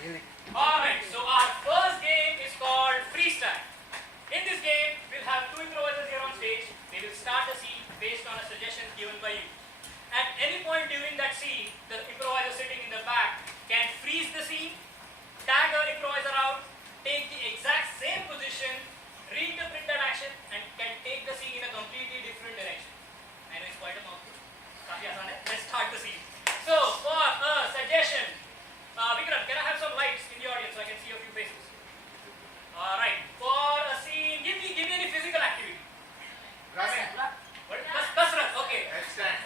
Alright, so our first game is called freestyle. In this game, we'll have two improvisers here on stage. They will start a scene based on a suggestion given by you. At any point during that scene, the improviser sitting in the back can freeze the scene, tag our improviser out, take the exact same position, reinterpret that action, and can take the scene in a completely different direction. I know it's quite a mouthful. Let's start the scene. So, for a suggestion, Vikram, can I have some lights in the audience so I can see a few faces? Alright, for a scene, give me any physical activity. Running. What? Kasrat, okay. Headstand.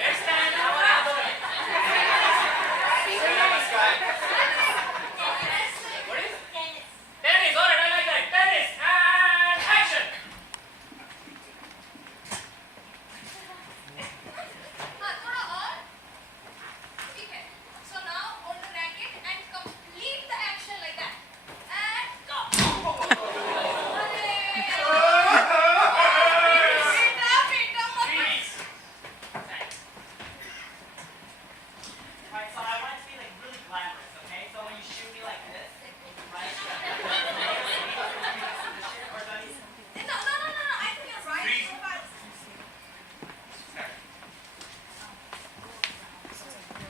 Headstand, हमारा दो है. What is? Tennis, alright, I like that. Tennis, and action. थोड़ा और ठीक है. So now hold the racket and complete the action like that. And go. Freeze. Alright, so I want it to be like really glamorous, okay? So when you shoot me like this, right? Or do I need some- No. I think you're right. Freeze.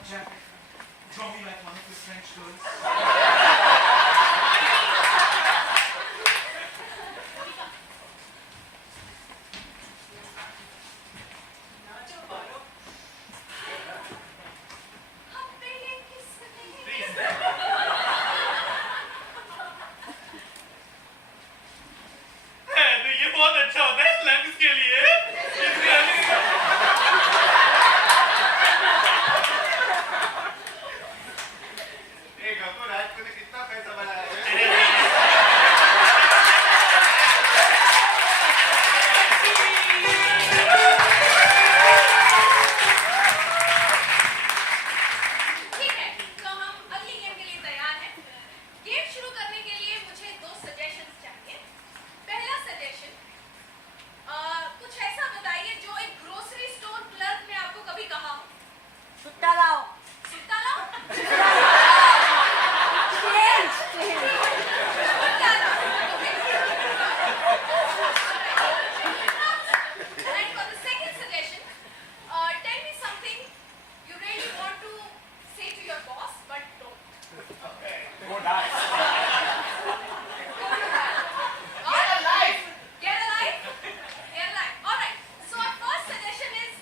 Jack, draw me like one of your French girls. Nacho Baro. हम पे ये किसने? Freeze. तो ये बहुत अच्छा होता है लंग्स के लिए। एक हमको राज को ने कितना पैसा बनाया है? ठीक है. तो हम अगली गेम के लिए तैयार हैं. गेम शुरू करने के लिए मुझे दो सजेशंस चाहिए. पहला सजेशन, कुछ ऐसा बताइए जो एक ग्रोसरी स्टोर क्लर्क ने आपको कभी कहा हो. छुट्टा लाओ सुट्टा लाओ. चेंज सुट्टा लाओ. And for the second suggestion, tell me something you really want to say to your boss but don't. वो dance. Get alive. Get alive. Get alive. All right. So our first suggestion is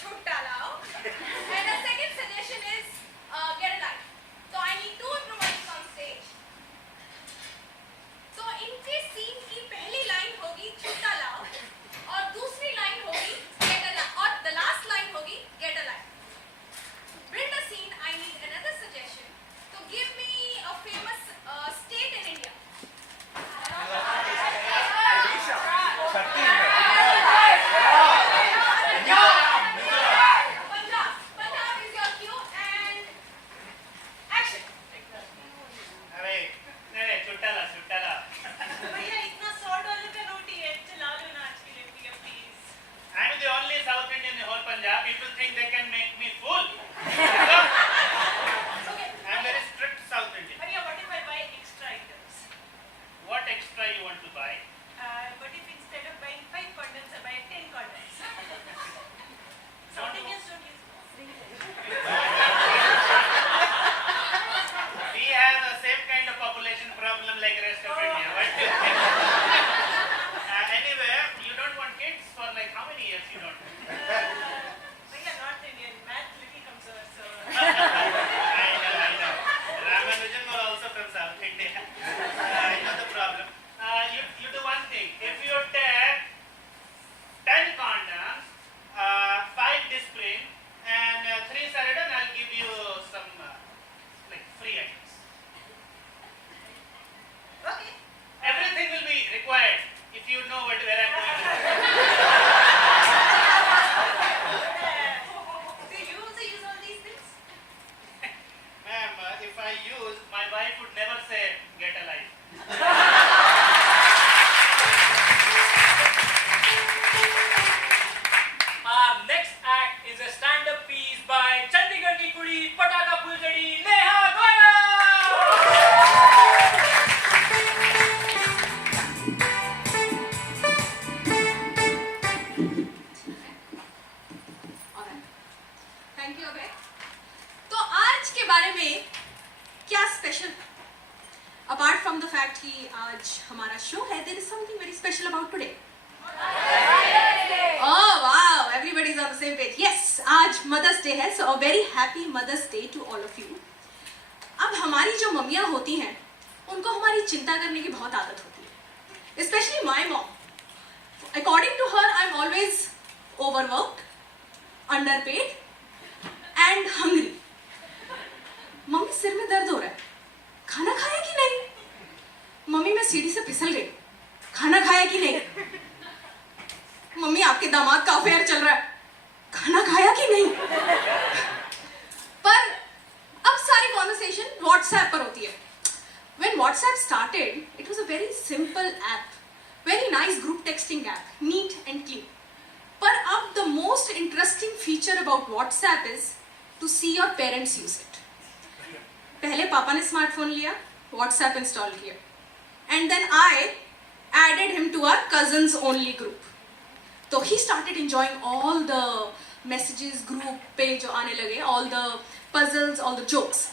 chutta lao, and the second suggestion is get alive. So I need two improvisers on stage. So इनके scene की पहली line होगी chutta lao, और दूसरी line होगी get alive, और the last line होगी get alive. To build a scene, I need another suggestion. So give me a famous state in India. Punjab is your cue and action. अरे नहीं छुट्टा ला. भैया इतना $100 का नोट ही है. चला लो ना आज के लिए भैया, please. I'm the only South Indian in whole Punjab. People think they can make me fool. Okay. I'm very strict South Indian. भैया, what if I buy extra items? What extra you want to buy? What if instead of buying 5 condoms, I buy 10 condoms? South Indians don't use We have the same kind of population problem like rest of India. What do you think? Anyway, you don't want kids for like how many years you don't? भैया, North Indian, math little comes over, so. I know. Ramanujan was also from South India. I know the problem. You do one thing. If you take 10 condoms, 5 Disprin, and 3 Ceridon, I'll give you some like free items. Okay. Everything will be required if you know where I'm going. Do you also use all these things? Ma'am, if I use, my wife would never say, get alive. Our next act is a stand-up piece by Chandigarh ki Kudi Pataka Pulgadi Neha Goyal. from the fact कि आज हमारा show है, there is something very special about today. Oh wow, everybody is on the same page. Yes, आज Mother's Day है, so a very happy Mother's Day to all of you. अब हमारी जो मम्मियाँ होती हैं, उनको हमारी चिंता करने की बहुत आदत होती है. Especially my mom. According to her, I'm always overworked, underpaid, and hungry. Mummy सिर में दर्द हो रहा है, खाना खाया कि नहीं? मम्मी मैं सीढ़ी से फिसल गई, खाना खाया कि नहीं? मम्मी आपके दामाद का अफेयर चल रहा है, खाना खाया कि नहीं? पर अब सारी कॉन्वर्सेशन व्हाट्सएप पर होती है. When WhatsApp started, it was a very simple app, very nice group texting app, neat and clean. पर अब the most interesting feature about WhatsApp is to see your parents use it. पहले पापा ने smartphone लिया, WhatsApp install किया, and then I added him to our cousins only group. तो he started enjoying all the messages group पे जो आने लगे, all the puzzles, all the jokes.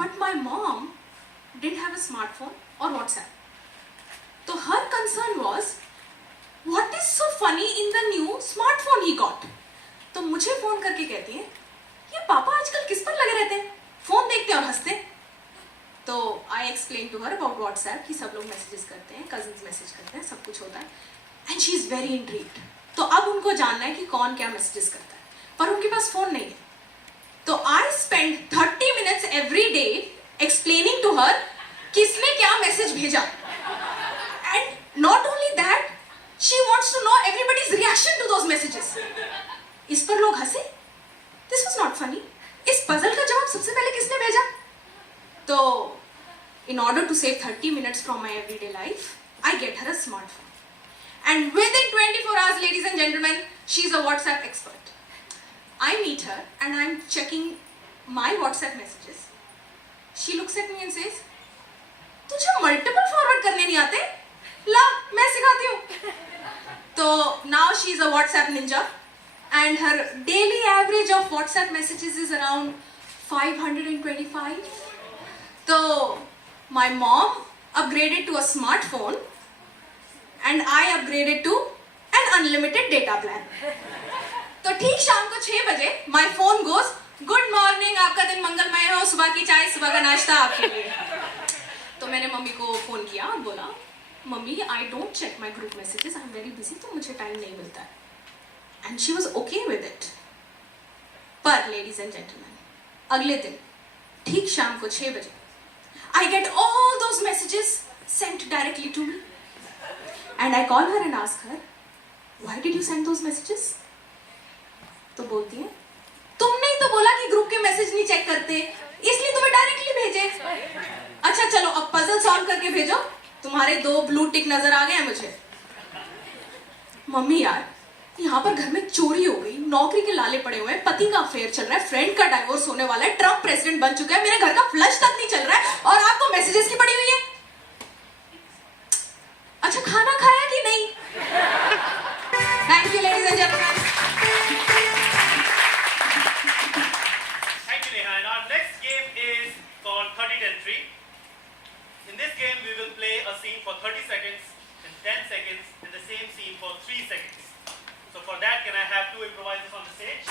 But my mom didn't have a smartphone और WhatsApp. तो her concern was what is so funny in the new smartphone he got. तो मुझे phone करके कहती है, ये पापा आजकल किस पर लगे रहते हैं, फोन देखते और हंसते. तो I explain to her about WhatsApp कि सब लोग मैसेजेस करते हैं, कजन्स मैसेज करते हैं, सब कुछ होता है, and she is very intrigued. तो अब उनको जानना है कि कौन क्या मैसेजेस करता है, पर उनके पास फोन नहीं है. तो I spend 30 minutes every day explaining to her किसने क्या मैसेज भेजा. And not only that, she wants to know everybody's reaction to those messages. इस पर लोग हंसे, दिस वॉज नॉट फनी. इस पजल का जवाब सबसे पहले किसने भेजा? तो in order to save 30 minutes from my everyday life, I get her a smartphone. And within 24 hours, ladies and gentlemen, she's a WhatsApp expert. I meet her and I'm checking my WhatsApp messages. She looks at me and says, तुझे multiple forward करने नहीं आते? ला, मैं सिखाती हूँ. तो now she's a WhatsApp ninja. And her daily average of WhatsApp messages is around 525. So my mom upgraded to a smartphone and I upgraded to an unlimited data plan. तो ठीक शाम को 6 बजे my phone goes, good morning, आपका दिन मंगलमय हो, सुबह की चाय, सुबह का नाश्ता आपके लिए. तो मैंने मम्मी को फोन किया और बोला, mummy I don't check my group messages, I'm very busy, तो मुझे टाइम नहीं मिलता है. And she was okay with it. पर ladies and gentlemen, अगले दिन ठीक शाम को 6 बजे I get all those messages sent directly to me. And I call her and ask her, why did you send those messages? तो बोलती है, तुमने ही तो बोला कि ग्रुप के मैसेज नहीं चेक करते, इसलिए तुम्हें डायरेक्टली भेजे. अच्छा चलो अब पजल सॉल्व करके भेजो, तुम्हारे 2 ब्लू टिक नजर आ गए हैं मुझे. मम्मी यार, यहाँ पर घर में चोरी हो गई, नौकरी के लाले पड़े हुए हैं, पति का अफेयर चल रहा है, फ्रेंड का डाइवोर्स होने वाला है, ट्रम्प प्रेसिडेंट बन चुका है, मेरे घर का फ्लश तक नहीं चल रहा है और आपको मैसेजेस की पड़ी हुई है. अच्छा खाना खाया कि नहीं? Thank you ladies and gentleman. Thank you, Neha. And our next game is called 30-10-3. In this game, we will play a scene for 30 seconds, then 10 seconds, and the same scene for 3 seconds. So for that, can I have 2 improvisers on the stage?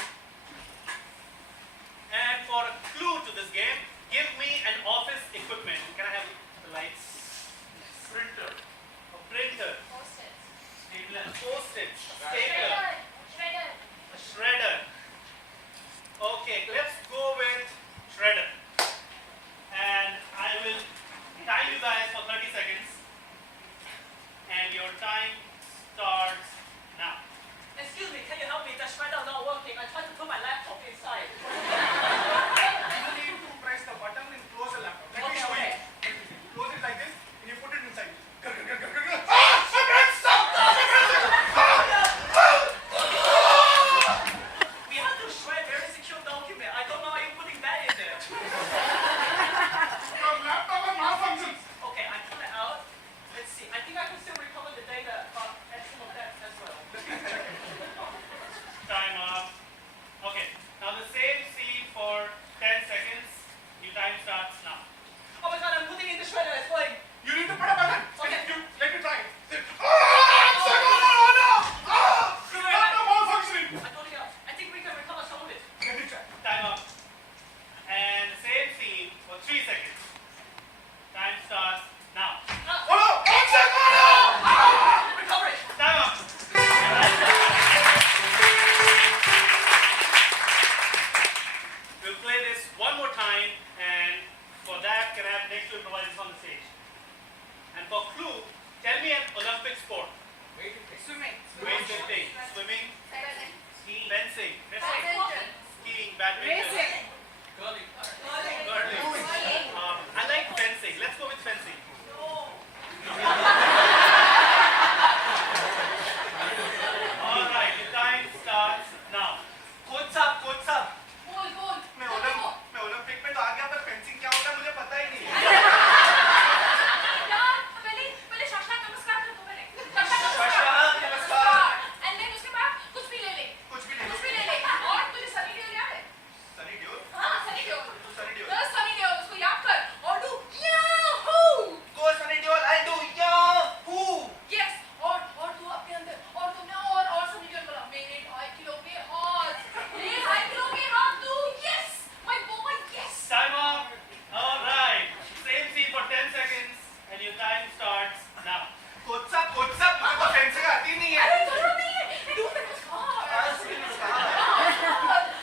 And for a clue to this game, give me an office equipment. Can I have the lights? Printer. A printer. Stapler. Post-its. Stapler. A shredder. Okay, let's go with shredder. And I will time you guys for 30 seconds. And your time starts now. Excuse me, can you help me? The shredder not working. I tried to put my laptop inside. You need to press the button and close the laptop. That improvises on the stage. And for clue, tell me an Olympic sport. Swimming. Weightlifting, swimming, Skiing, fencing, skiing, badminton, Racing. curling. I like fencing. Let's go with fencing. All right, the time starts now. Coach साहब मैं Olympic में तो आ गया पर fencing क्या होता है मुझे पता ही नहीं है। यार पहले साष्टांग नमस्कार कर दो पहले साष्टांग साष्टांग नमस्कार। एंड देन उसके बाद कुछ भी ले ले और तुझे सनी देओल याद है सनी देओल हाँ सनी देओल सनी देओल बस सनी देओल उसको याद कर और डू याहू को Sunny Deol I do Yahoo yes और तू अपने अंदर और तुमने और सनी देओल बोला मेरे 2.5 किलो के हाथ मेरे 2.5 किलो के हाथ तू yes my boy yes Time up. All right. Same scene for 10 seconds, and your time starts now. Coach साहब मुझे तो फेंसिंग आती नहीं है। अरे जरूर नहीं है डू नमस्कार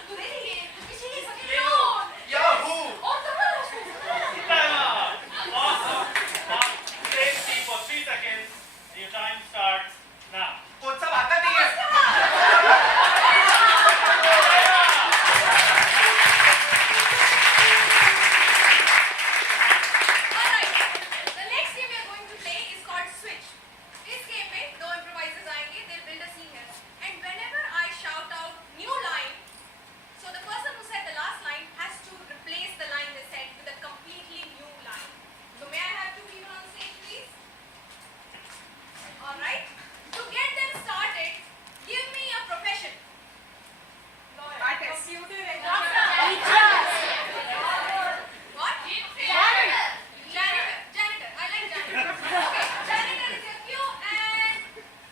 तू ले लिए किसी की सनी देओल याहू और तब Time up. Awesome. Now, same scene for 3 seconds, and your time starts now. Coach साहब आता नहीं है। Alright, the next game we are going to play is called Switch. इस game में दो improvisers आएंगे, they'll build a scene here. And whenever I shout out new line, so the person who said the last line has to replace the line they said with a completely new line. So may I have two people on stage, please? Alright, to get them started, give me a profession. Artist. What? Janitor. I like janitor. Okay, janitor is your cue and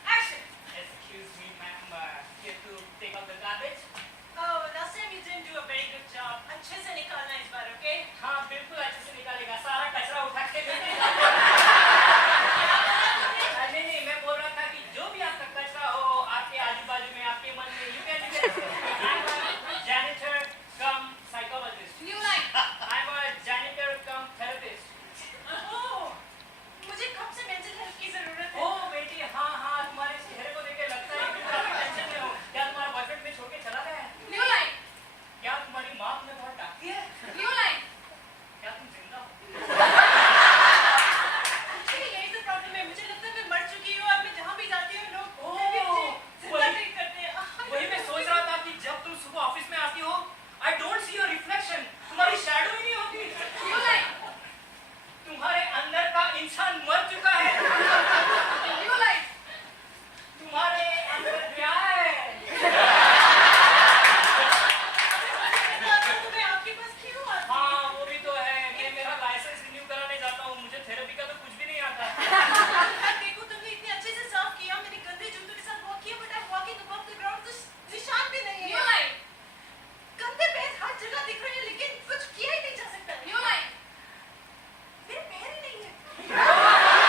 action. Excuse me, ma'am. Here to take out the garbage? Oh, last time you didn't do a very good job. अच्छे से निकालना इस बार, okay? हाँ, बिल्कुल अच्छे से निकालेगा. सारा कचरा उठा के ले लेगा. नहीं, मैं बोल रहा था कि जो भी आपका कचरा हो, आपके आजू-बाजू में, आपके मन में, you can I'm a janitor cum psychologist. New line. I'm a janitor cum therapist. Oh, मुझे कब से mental health की जरूरत है? ओ बेटी, हाँ, तुम्हारे चेहरे को देख के लगता है कि तुम काफी टेंशन में हो. क्या तुम्हारा बॉयफ्रेंड में छोड़ के चला गया है? New line. क्या तुम्हारी माँ तुम्हें बहुत डांटती है? New line. क्या तुम जिंदा हो? Actually, यही तो problem है. मुझे लगता है मैं मर चुकी हूँ. अब मैं जहाँ भी जाती हूँ, लोग ओह, फिर भी मुझे जिंदा वही- treat करते हैं. वही मैं सोच रहा था कि जब तुम सुबह ऑफिस में आती हो, I don't see your reflection. तुम्हारी शैडो ही नहीं होती. New line. तुम्हारे अंदर का इंसान मर चुका है. New line. तुम्हारे अंदर क्या है? तुम्हें आपके पास क्यों आती है? हाँ, वो भी तो है. मैं मेरा लाइसेंस रिन्यू कराने जाता हूँ. मुझे थेरेपी का तो कुछ भी नहीं आता. देखो तुमने इतने अच्छे से साफ किया. मेरे गंदे जूतों के साथ वॉक किया, but I'm walking above the ground. कुछ निशान भी नहीं New है. line. गंदे पैर हर जगह दिख रहे हैं, लेकिन कुछ किया ही नहीं जा सकता. New line. मेरे पैर ही नहीं है.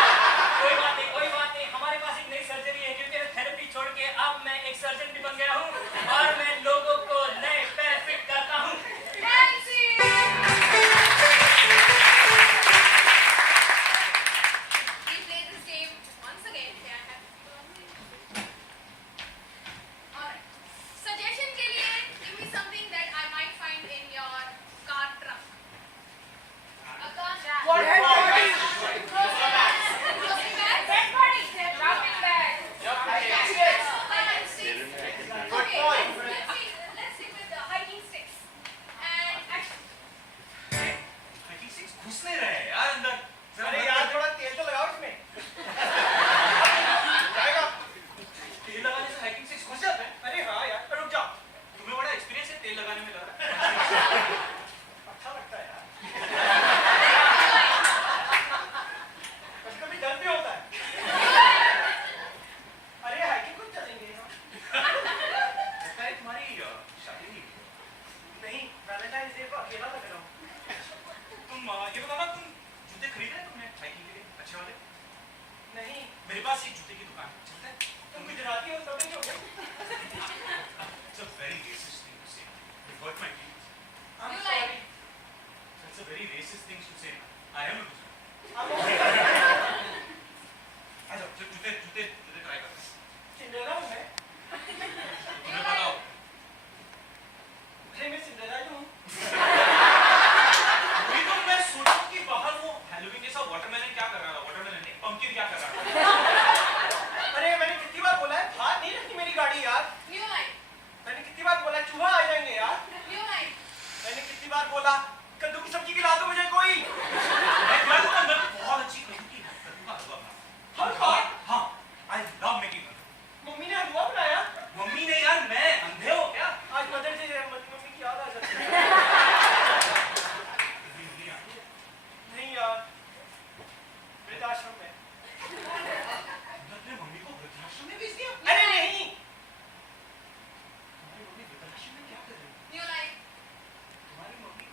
बोला कद्दू की सब्जी खिला दो मुझे कोई। मैं बहुत अच्छी कद्दू की हलवा बनाता हूँ। हाँ, I love making halwa. Mummy ने हलवा बनाया? मम्मी ने यार, मैं अंधे हो क्या? आज मदर डे है, मम्मी की याद आ जाती है। नहीं यार, वृद्धाश्रम में। अपने मम्मी को वृद्धाश्रम में भेज दिया? अरे नहीं, तुम्हारी मम्मी वृद्धाश्रम में क्या कर रही है? New line. तुम्हारी मम्मी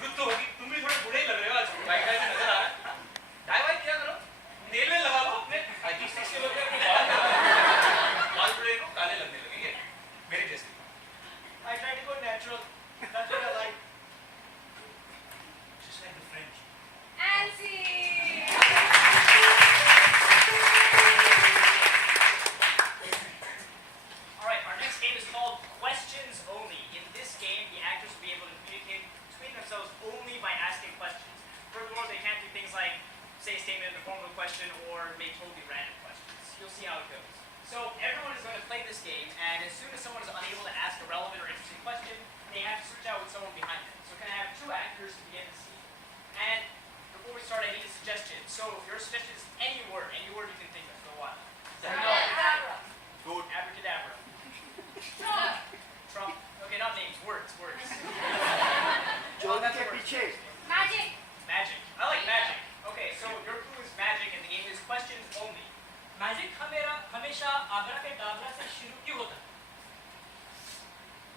वृद्ध तो होगी। तुम भी थोड़े बूढ़े ही लग रहे हो आज। वाई फाई में नजर आ रहा है। डाई वाई क्या करो? तेल में लगा लो अपने। 36 के लोग अपने बाल बूढ़े को काले लगने लगेंगे मेरे जैसे। I try to go natural. That's what I like. Just like the French. Nancy. Alright, our next game is called Questions Only. In this game, the actors will be able to communicate between themselves only by asking questions. Furthermore, they can't do things like say a statement in the form of a question or make totally random questions. You'll see how it goes. So everyone is going to play this game, and as soon as someone is unable to ask a relevant or interesting question, they have to switch out with someone behind them. So we're going to have 2 actors to begin the scene. And before we start, I need a suggestion. So if your suggestion is any word you can think of, go on. Abracadabra. Good. Abracadabra. Trump. Trump. Okay, not names, words. जोड़ That's के a word. पीछे। Magic. Magic. I like magic. Okay, so your clue is magic, and the game is questions only. Magic हमेशा आगरा के डाबरा से शुरू क्यों होता है?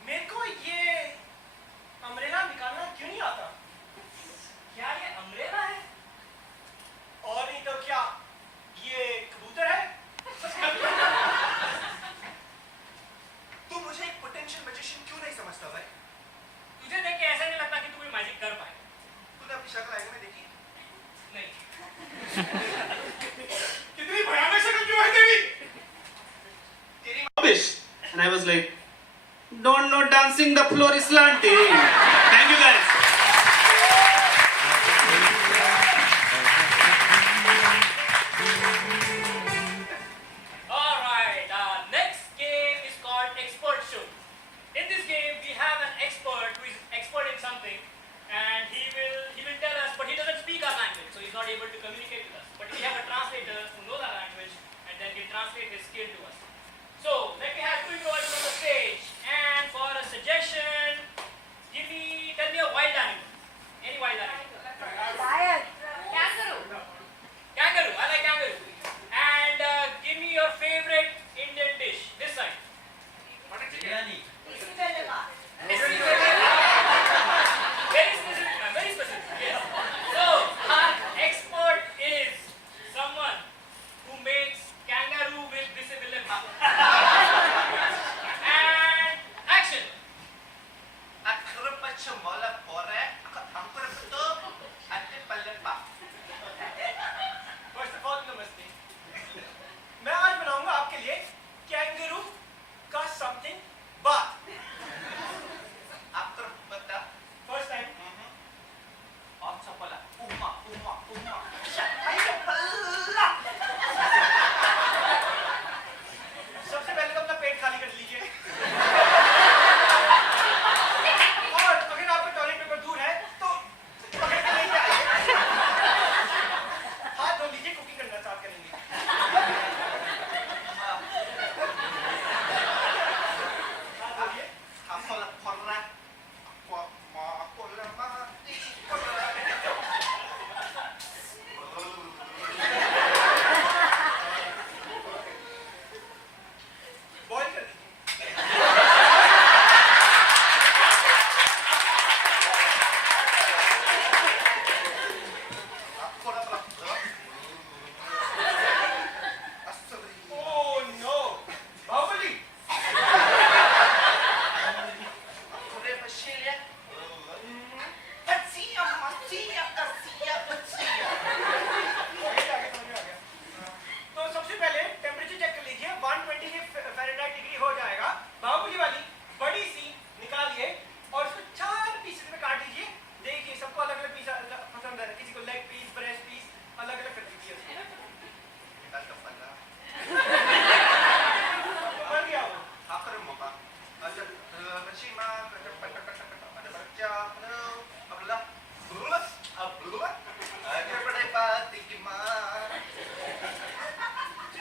मेरे को ये अम्ब्रेला निकालना क्यों नहीं आता? क्या ये अम्ब्रेला है? और नहीं तो क्या? ये कबूतर है? तू मुझे एक पोटेंशियल मैजिशियन क्यों नहीं समझता भाई? तुझे देख के ऐसा नहीं लगता कि तू कोई मैजिक कर पाए। तूने अपनी शक्ल आईने में देखी? नहीं। कितनी भयानक शक्ल क्यों है तेरी? rubbish. And I was like, don't know dancing, the floor is slanting. Thank you guys. Alright, next game is called Expert Show. In this game, we have an expert who is expert in something, and he will tell us, but he doesn't speak our language, so he's not able to communicate with us. But we have a translator who knows our language, and then can translate his skill to us. So, let me have 2 improvisers on the stage, and for a suggestion, tell me a wild animal. Any wild animal. Lion. Kangaroo. Kangaroo, I like kangaroo. And give me your favorite Indian dish. This side. Biryani. इसी पहले बात. Very specific, ma'am. Very specific. Yes. So, our expert is someone who makes kangaroo with visible impact. And action. अखरपच्छ मोला पोरे अंकुरपतो अत्ते पल्लेपा। First of all, नमस्ते। मैं आज बनाऊंगा आपके लिए कैंगरू का something बात। आपको पता? First time. और चपला। उम्मा। आई चपला। सबसे पहले तो अपना पेट खाली कर लीजिए। और अगर आपको टॉयलेट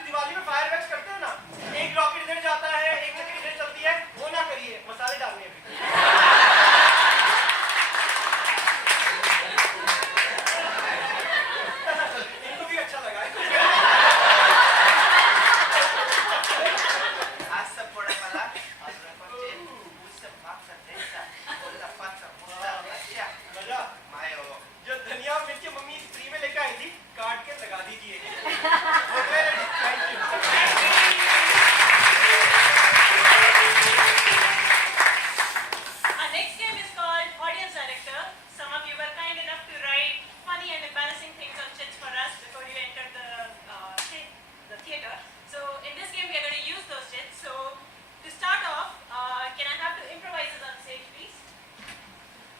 दिवाली में फायरवर्क्स करते हो ना, एक रॉकेट इधर जाता है, एक चक्री इधर चलती है, वो ना करिए, मसाले डालने हैं। इनको भी अच्छा लगा। मजा। जो धनिया और मिर्ची मम्मी फ्री में लेके आई थी, काट के लगा दीजिए। Thank you. Our next game is called Audience Director. Some of you were kind enough to write funny and embarrassing things on chits for us before you entered the theater. So in this game we are going to use those chits. So to start off, can I have the improvisers on stage, please?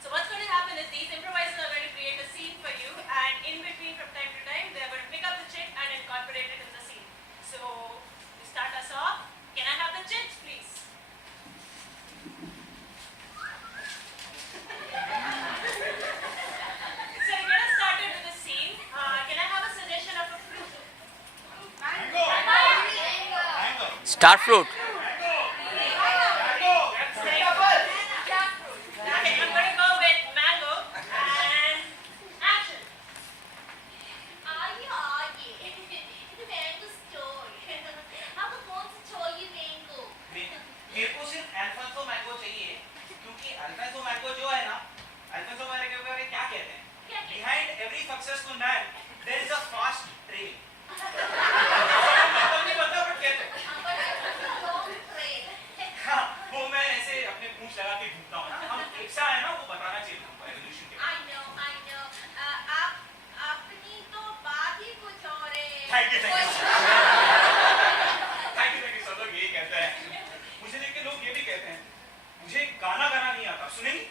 So what's going to happen is these improvisers are going to create a scene for you, and in between, from time to time, they are going to pick up the chit and incorporate it in the scene. So to start us off, can I have the chits, please? So to get us started with the scene, can I have a suggestion of a fruit? Star fruit. Okay, I'm going to go with mango and action. आइए mango store आपको कौन सा चाहिए mango मेरे को सिर्फ Alphonso mango चाहिए, क्योंकि अल्फांसो मैंगो जो है ना, अल्फांसो मैंगो के बारे में क्या कहते हैं? Behind every successful man there is a fast trail. नहीं पता बट कहते हैं। लॉन्ग ट्रेल हाँ, वो मैं ऐसे अपने पूंछ लगा के घूमता हूँ ना, हम एक सा है ना, वो बताना चाहिए हमको एवोल्यूशन के। आई नो आप अपनी तो बात ही कुछ और है Thank you सर, लोग यही कहते हैं। मुझे देख के लोग ये भी कहते हैं, मुझे गाना गाना नहीं आता, सुनेंगी?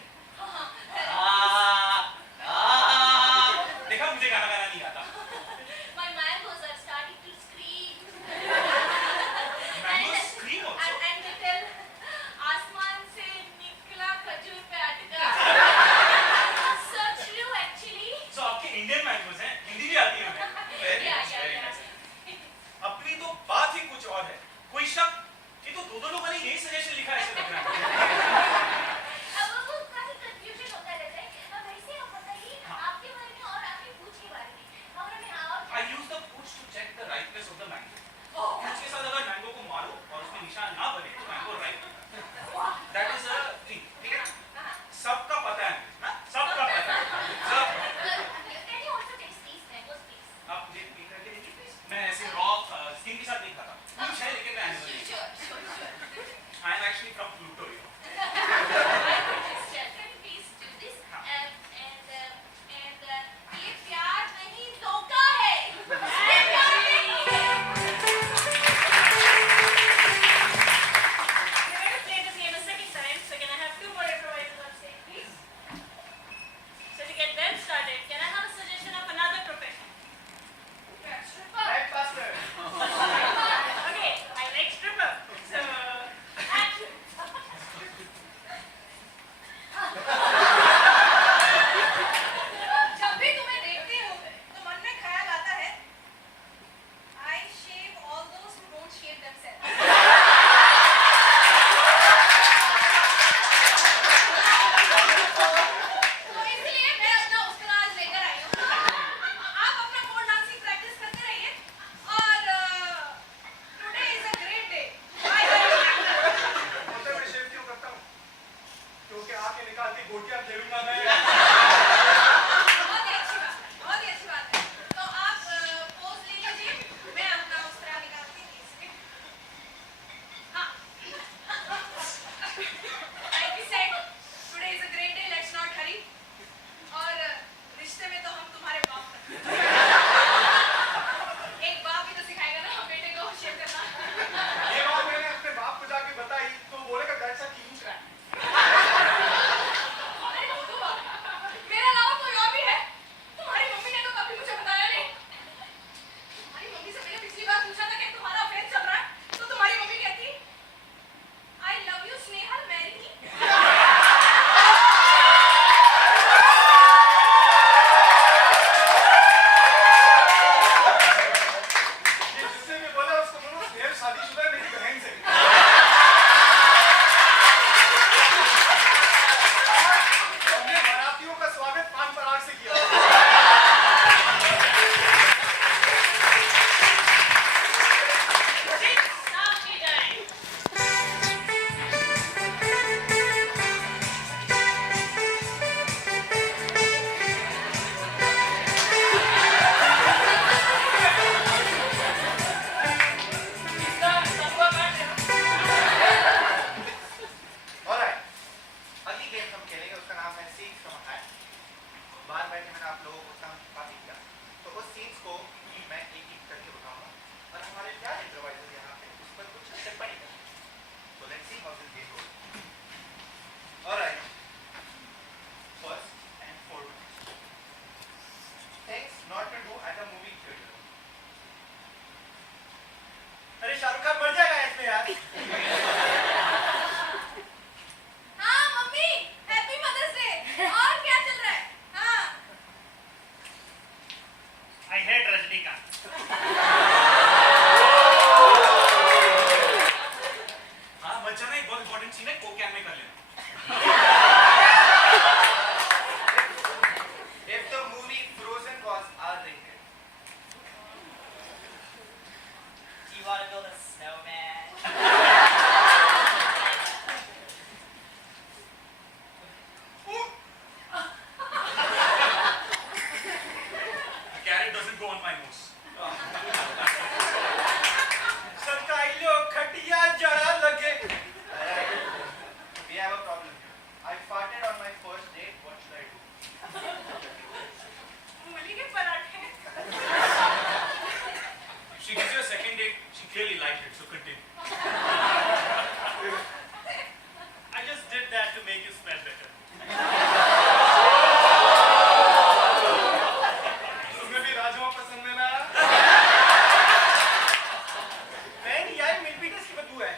देखा, मुझे गाना गाना नहीं आता। My mangoes are starting to scream. Mangoes scream also? And little आसमान से निकला खजूर पे अटका. So true actually. So आपके इंडियन मैंगोज हैं, हिंदी भी आती है उन्हें। Very Yeah, nice, yeah, very yeah. nice. अपनी तो बात ही कुछ और है। कोई शक? ये तो दो लोगों ने यही सजेशन लिखा है, ऐसे लग रहा है। अब वो काफी confusion होता रहता है. अब वैसे आप बताइए आपके बारे में और आपके पूछ के बारे में. और हमें और I use the Poonch to check the ripeness of the mango. पूंछ के साथ अगर मैंगो को मारो और उसमें निशान ना बने तो मैंगो राइप होता है। That is a thing, ठीक है? सबका पता है ना? सबका पता है। सब Can you also taste these mangoes please? आप मुझे पी करके देखिए प्लीज। मैं ऐसे रॉ स्किन के साथ नहीं खाता। पूंछ है लेकिन मैं एनिमल नहीं। Sure. I am actually from Pluto, you know. Can you please do this? And ये प्यार नहीं धोखा है. ये प्यार नहीं है. We're going to play this game a second time, so can I have two more improvisers on stage, please? So to get them started, can I have a suggestion of another profession? Right faster. Okay, I like stripper. So action. जब भी तुम्हें देखती हूँ तो मन में ख्याल आता है I shave all those who don't shave themselves. तो इसलिए मैं अपना उसका आज लेकर आई हूँ. आप अपना फोन डांसिंग प्रैक्टिस करते रहिए और today is a great day. Bye bye. होते मैं शेव क्यों करता हूँ? क्योंकि आके निकाल के गोटियां खेलूंगा मैं। बहुत ही अच्छी बात है. तो आप पोज ले लीजिए. मैं अपना उस्तरा निकालती हूँ. हाँ. Like we said, today is a great day. Let's not hurry. और रिश्ते में तो हम तुम्हारे बाप हैं. एक बाप भी तो सिखाएगा ना बेटे को शेव करना. ये बात मैंने अपने बाप को जाके बताई तो वो बोलेगा that's a king crap. अरे वो तो बाप. गेम हम खेलेंगे उसका नाम है सीन्स फ्रॉम अ हैट। बाहर बैठे मैंने आप लोगों को काफी किया, तो उस सीन्स को मैं एक एक करके बताऊंगा और हमारे क्या इम्प्रोवाइजर यहाँ पे उस पर कुछ टिप्पणी करेंगे। So let's see how this game goes. All right. First and foremost, things not to do at a movie theater. अरे शाहरुख खान मर जाएगा इसमें यार। हाँ मम्मी, हैप्पी मदर्स डे। और क्या चल रहा है? हाँ। I hate Rajinikanth. हाँ मत जाना, एक बहुत इंपॉर्टेंट सीन है, को कैम में कर लेना। If the movie Frozen was R-rated, Do you want to build a snowman? The carrot doesn't go on my nose. सरकाइलो खटिया जड़ा लगे। We have a problem here. I farted on my first date. What should I do? मूली के पराठे। If she gives you a second date, she clearly liked it, so continue. I just did that to make you smell better. तुम्हें भी राजमा पसंद है ना? नहीं यार, मिलपीटस की बदबू है।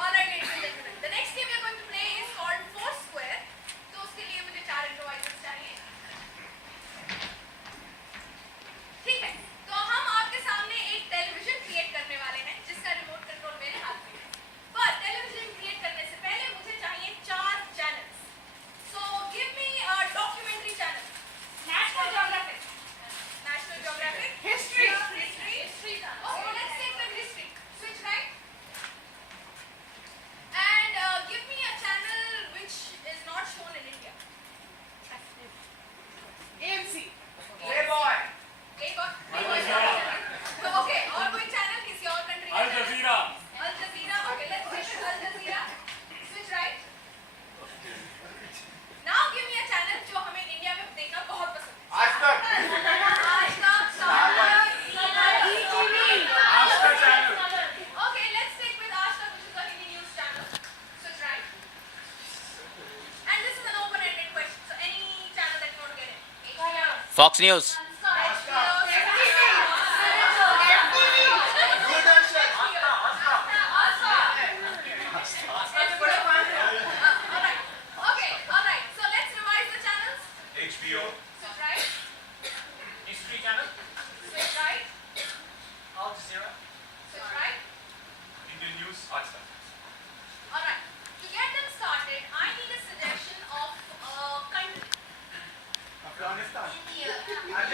All right, ladies and gentlemen. The next game we are going to play is called Foursquare. तो उसके लिए मुझे 4 improvisers चाहिए। ठीक है, तो हम आपके सामने एक टेलीविजन क्रिएट करने वाले हैं जिसका रिमोट कंट्रोल मेरे हाथ में है। पर टेलीविजन क्रिएट करने से पहले मुझे चाहिए 4 channels. So give me a documentary channel. National Geographic. National Geographic. History. History channel. Okay, let's take the history. Switch right. And give me a channel which is not shown in India. AMC. Playboy. एक और तो okay, और कोई channel किसी और country का? Al Jazeera. Al Jazeera. Okay, let's switch to Al Jazeera. Switch right. Now give me a channel जो हमें इंडिया में देखना बहुत पसंद है। आज तक। आज तक, सामना, ETV. आज तक channel. Okay, let's stick with Aaj Tak, which is the Hindi news channel. Switch right. And this is an open-ended question, so any channel that you want to get in. Fox News. Doordarshan. All right. So let's revise the channels. HBO, Switch right. History channel. Switch right. Al Jazeera. Switch right. Indian News, Aaj Tak. All right. To get them started, I need a suggestion of a country. Afghanistan. India. आज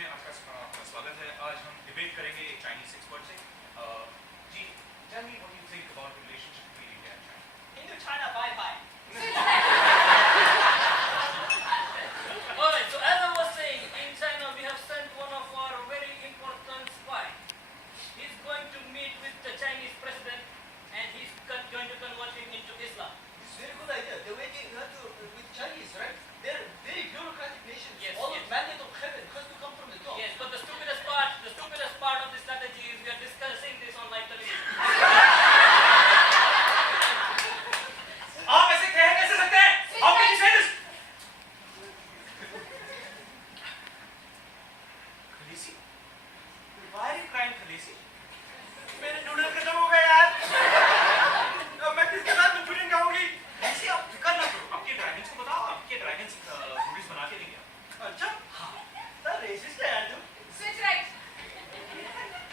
में आपका स्वागत है। आज हम debate करेंगे एक Chinese expert से। जी, tell me what you think about the relationship between India and China. Indo-China, bye-bye. Alright, so as I was saying, in China we have sent one of our very important spy. He's going to meet with the Chinese president and he's going to convert him into Islam. It's a very good idea. The way you have to with Chinese, right? They're very bureaucratic nations. Yes, All yes. the mandate of heaven has to come from the top. Yes, but the stupidest part of the strategy is we are discussing this on live television. आप ऐसे कह कैसे सकते हैं? How can you say this? Khaleesi? Why are you crying, Khaleesi? मेरे noodles खत्म हो गए यार। अब मैं किसके साथ पुडिंग खाऊंगी? खलीसी, आप फिक्र ना करो। आपके ड्रैगन्स को बताओ, आपके ड्रैगन्स नूडल्स बना के देंगे। अच्छा? हाँ. The racist है यार तू. Sit right.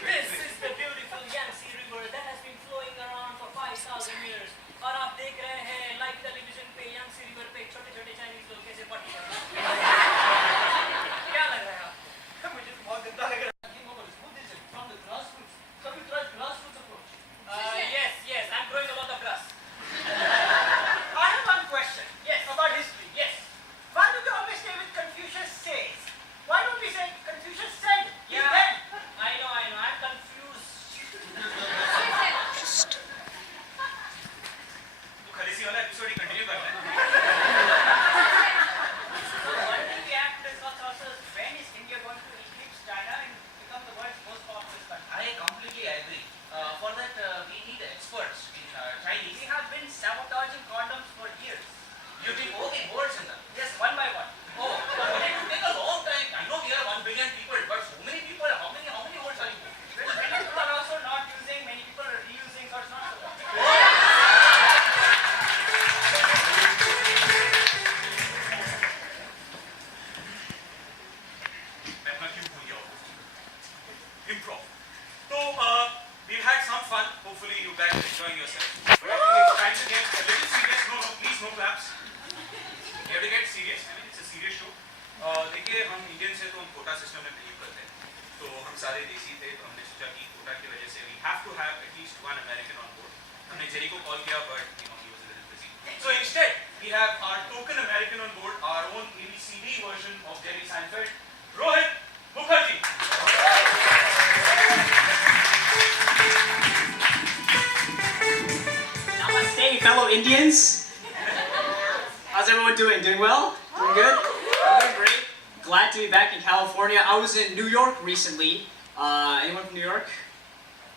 This is the beautiful Yangtze River that has been flowing around for 5,000 years. और आप देख रहे हैं लाइव टेलीविजन पे Yangtze River पे छोटे-छोटे चाइनीज लोग कैसे पार्टी कर रहे हैं। क्या लग रहा है आपको? मुझे तो बहुत गंदा लग रहा है. Buddhism from the grassroots. Have you tried grassroots approach? Yes, I'm growing a lot of grass. I have one question. Yes. About history. Yes. Why do we always say with Confucius says? Why don't we say Confucius said? He Yeah. then. I know, I'm confused. Sit तो Khaleesi वाला episode ही continue करना है। Why do we act as ourselves? When is India going to eclipse China and become the world's most populous country? I completely agree. For that, we need experts in Chinese. We have been sabotaging condoms for years. You think, okay, words in them. Yes, one by one. Oh, but it will take a long time. I know we are 1 billion people, but so many people, how many words are you putting? Well, many people are also not using, many people are reusing, so it's not so bad. मैं अपना क्यों भूल गया हूँ? Improv. So, we've had some fun. Hopefully, you guys are enjoying yourself. But I think it's time to get a little serious. No, please, no claps. You have to get serious. I mean, it's a serious show. देखिए, हम Indian से तो हम quota system में believe करते हैं. तो हम सारे देसी थे, तो हमने सोचा कि कोटा की वजह से we have to have at least one American on board. हमने जेरी को कॉल किया, but he was a little busy. So instead, we have our token American on board, our own ABCD version of Jerry Seinfeld, Rohit Mukherjee. Namaste, fellow Indians. How's everyone doing? Doing well? Doing good? I'm doing great. Glad to be back in California. I was in New York recently. Anyone from New York?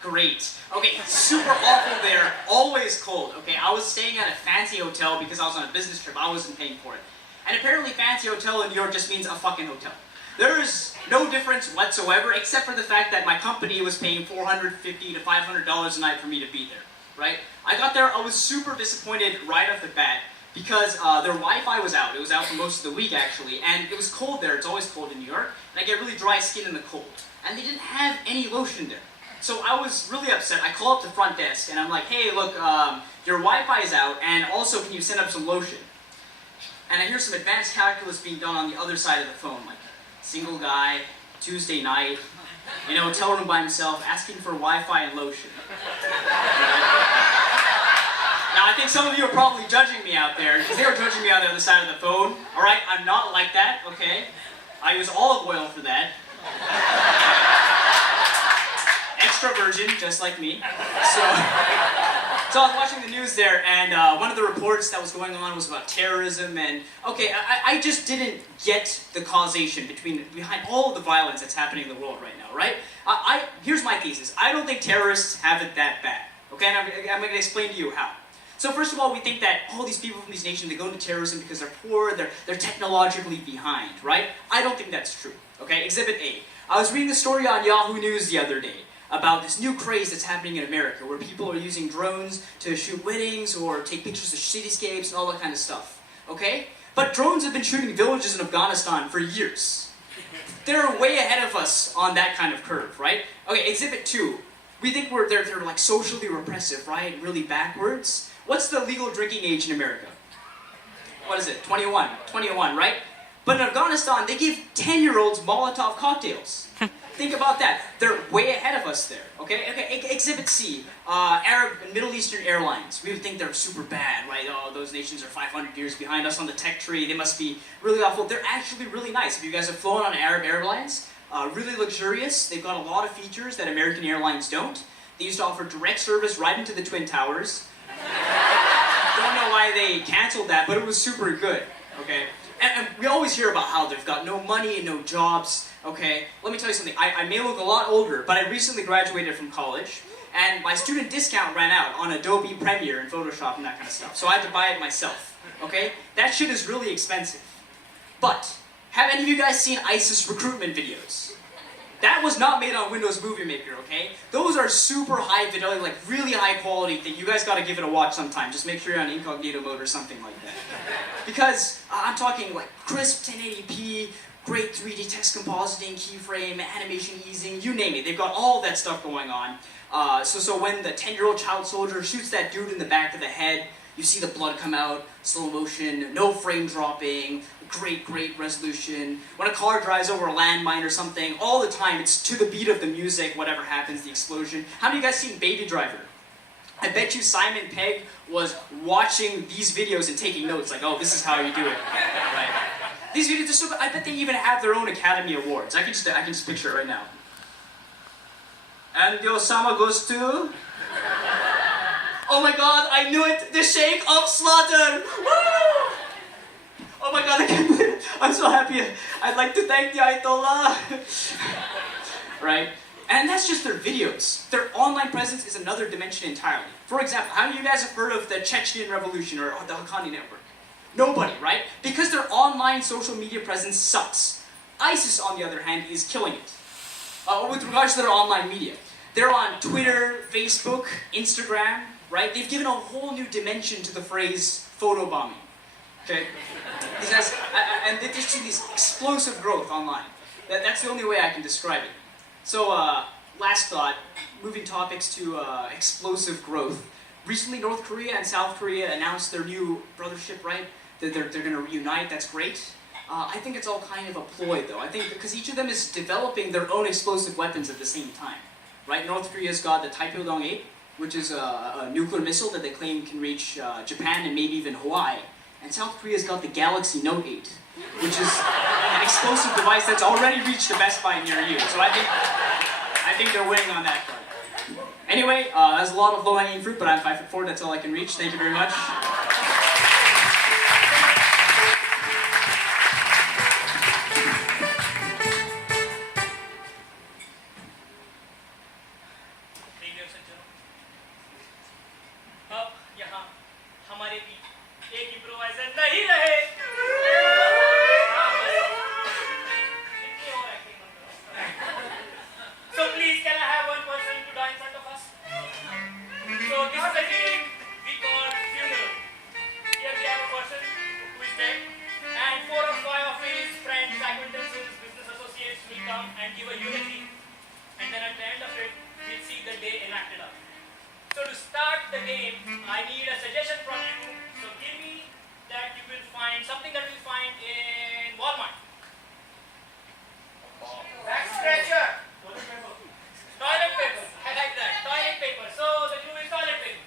Great. Okay, super awful there. Always cold. Okay, I was staying at a fancy hotel because I was on a business trip. I wasn't paying for it. And apparently fancy hotel in New York just means a fucking hotel. There is no difference whatsoever except for the fact that my company was paying $450 to $500 a night for me to be there, right? I got there, I was super disappointed right off the bat because their Wi-Fi was out. It was out for most of the week actually, and it was cold there. It's always cold in New York, and I get really dry skin in the cold. And they didn't have any lotion there. So I was really upset. I called up the front desk and I'm like, hey, look, your Wi-Fi is out, and also can you send up some lotion? And I hear some advanced calculus being done on the other side of the phone, like single guy, Tuesday night, in a hotel room by himself, asking for Wi-Fi and lotion. Now I think some of you are probably judging me out there, because they were judging me on the other side of the phone. Alright, I'm not like that, okay? I use olive oil for that. Extra virgin, just like me. So I was watching the news there, and one of the reports that was going on was about terrorism, and okay, I just didn't get the causation behind all of the violence that's happening in the world right now, right? Here's my thesis. I don't think terrorists have it that bad, okay? And I'm going to explain to you how. So first of all, we think that all these people from these nations, they go into terrorism because they're poor, they're technologically behind, right? I don't think that's true, okay? Exhibit A. I was reading a story on Yahoo News the other day about this new craze that's happening in America where people are using drones to shoot weddings or take pictures of cityscapes and all that kind of stuff, okay? But drones have been shooting villages in Afghanistan for years. They're way ahead of us on that kind of curve, right? Okay, exhibit 2. We think they're like socially repressive, right? Really backwards. What's the legal drinking age in America? What is it? 21. 21, right? But in Afghanistan, they give 10-year-olds Molotov cocktails. Think about that. They're way ahead of us there. Okay. Exhibit C: Arab and Middle Eastern airlines. We would think they're super bad, right? Oh, those nations are 500 years behind us on the tech tree. They must be really awful. They're actually really nice. If you guys have flown on Arab airlines, really luxurious. They've got a lot of features that American airlines don't. They used to offer direct service right into the Twin Towers. Don't know why they canceled that, but it was super good. Okay. And we always hear about how they've got no money and no jobs. Okay, let me tell you something. I may look a lot older, but I recently graduated from college, and my student discount ran out on Adobe Premiere and Photoshop and that kind of stuff, so I had to buy it myself. Okay, that shit is really expensive. But have any of you guys seen ISIS recruitment videos? That was not made on Windows Movie Maker. Okay, those are super high fidelity, like really high quality thing. You guys got to give it a watch sometime. Just make sure you're on incognito mode or something like that, because I'm talking like crisp 1080p. Great 3D text compositing, keyframe, animation easing, you name it. They've got all that stuff going on. So when the 10-year-old child soldier shoots that dude in the back of the head, you see the blood come out, slow motion, no frame dropping, great resolution. When a car drives over a landmine or something, all the time, it's to the beat of the music, whatever happens, the explosion. How many of you guys seen Baby Driver? I bet you Simon Pegg was watching these videos and taking notes, like, oh, this is how you do it, right? These videos are so good. I bet they even have their own Academy Awards. I can just picture it right now. And the Osama goes to... Oh my god, I knew it! The Sheikh of Slaughter! Woo! Oh my god, I can't believe it. I'm so happy. I'd like to thank the Ayatollah. Right? And that's just their videos. Their online presence is another dimension entirely. For example, how many of you guys have heard of the Chechen Revolution or the Haqqani Network? Nobody, right? Because their online social media presence sucks. ISIS, on the other hand, is killing it. With regards to their online media. They're on Twitter, Facebook, Instagram, right? They've given a whole new dimension to the phrase photobombing. Okay? And they just see this explosive growth online. That's the only way I can describe it. So, last thought, moving topics to explosive growth. Recently, North Korea and South Korea announced their new brothership, right? They're going to reunite, that's great. I think it's all kind of a ploy, though. I think because each of them is developing their own explosive weapons at the same time, right? North Korea's got the Taepyeong-8, which is a nuclear missile that they claim can reach Japan and maybe even Hawaii. And South Korea's got the Galaxy Note 8, which is an explosive device that's already reached the Best Buy near you. So I think they're winning on that front. Anyway, there's a lot of low-hanging fruit, but I'm 5'4", that's all I can reach. Thank you very much. अब यहाँ हमारे बीच एक इम्प्रोवाइजर नहीं रहे। So please, can I have one person to die in front of us? So this is a game we call funeral. Here we have a person who is dead, and 4 or 5 of his friends, acquaintances, business associates will come and give a eulogy, and then at the end of it, we'll see the day enacted out. So to start the game, I need a suggestion from you. So give me that you will find something that we'll find in Walmart. Back stretcher. Toilet paper. I like that. Toilet paper. So the clue is toilet paper.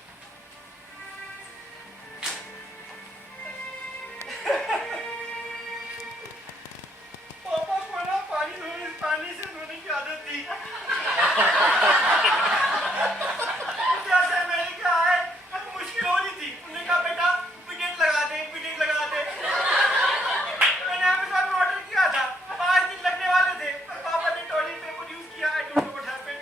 पापा को ना पानी से धोने की आदत थी। जैसे अमेरिका आए, अब मुश्किल हो रही थी। उन्होंने कहा बेटा पिटेट लगा दे। मैंने अमेज़न में ऑर्डर किया था। 5 दिन लगने वाले थे। पर पापा ने टॉयलेट पेपर यूज किया। I don't know what happened.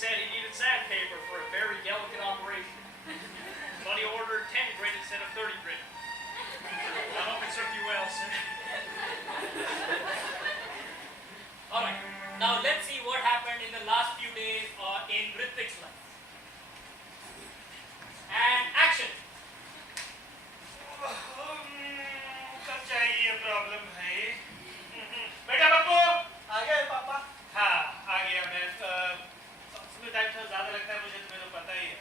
said he needed sandpaper for a very delicate operation. But he ordered 10 grit instead of 30 grit. I hope it served you well, sir. Alright, now let's see what happened in the last few days in Ritik's life. And action! कब जाएगी ये problem है बेटा पप्पू आ गए पापा? हाँ आ गया मैं उसमें टाइम थोड़ा ज़्यादा लगता है मुझे तुम्हें तो पता ही है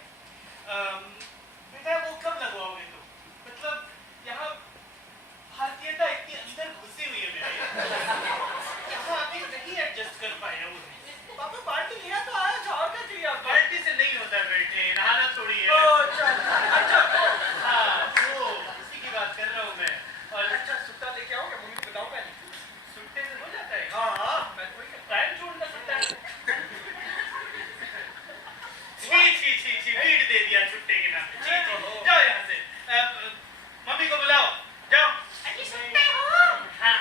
बेटा वो कब लगवाओगे तुम मतलब यहाँ भारतीयता इतनी अंदर घुसी हुई है मेरे यहाँ अभी नहीं एडजस्ट कर पाया वो पापा पार्टी लिया तो आया था, और क्या चाहिए आपको? पार्टी से नहीं होता बेटे नहाना थोड़ी है अच्छा हाँ वो उसी की बात कर रहा हूँ मैं और अच्छा, सुट्टा लेके आओगे? मम्मी को बताऊंगा नहीं। सुट्टे से हो जाता है हाँ, मैं कोई टाइम छोड़ना सुट्टा छी छी छी छी पीट दे दिया छुट्टे के नाम पे छी छी जाओ यहाँ से मम्मी को बुलाओ जाओ अजी सुनते हो? हाँ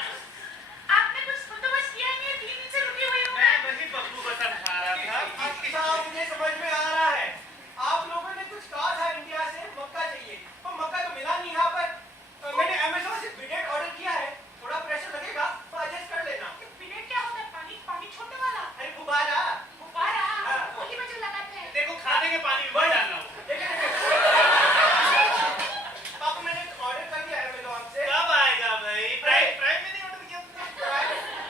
आपने कुछ बंदोबस्त किया नहीं है, 3 दिन से रुके हुए हो। मैं वही पप्पू को समझा रहा था अच्छा, मुझे समझ में आ रहा है। आप लोगों ने कुछ कहा था इंडिया से मक्का चाहिए, पर मक्का तो मिला नहीं यहाँ पर। मैंने अमेज़न से बिडेट ऑर्डर किया है, थोड़ा प्रेशर लगेगा तो एडजस्ट कर लेना। बिलेट क्या होता है? पानी छोड़ने वाला? अरे गुब्बारा। गुब्बारा? हाँ। होली में जो लगाते हैं। देखो खाने के पानी में मत डालना वो पापा मैंने ऑर्डर कर दिया है अमेज़न से। कब आएगा भाई प्राइम प्राइम में नहीं ऑर्डर किया तुमने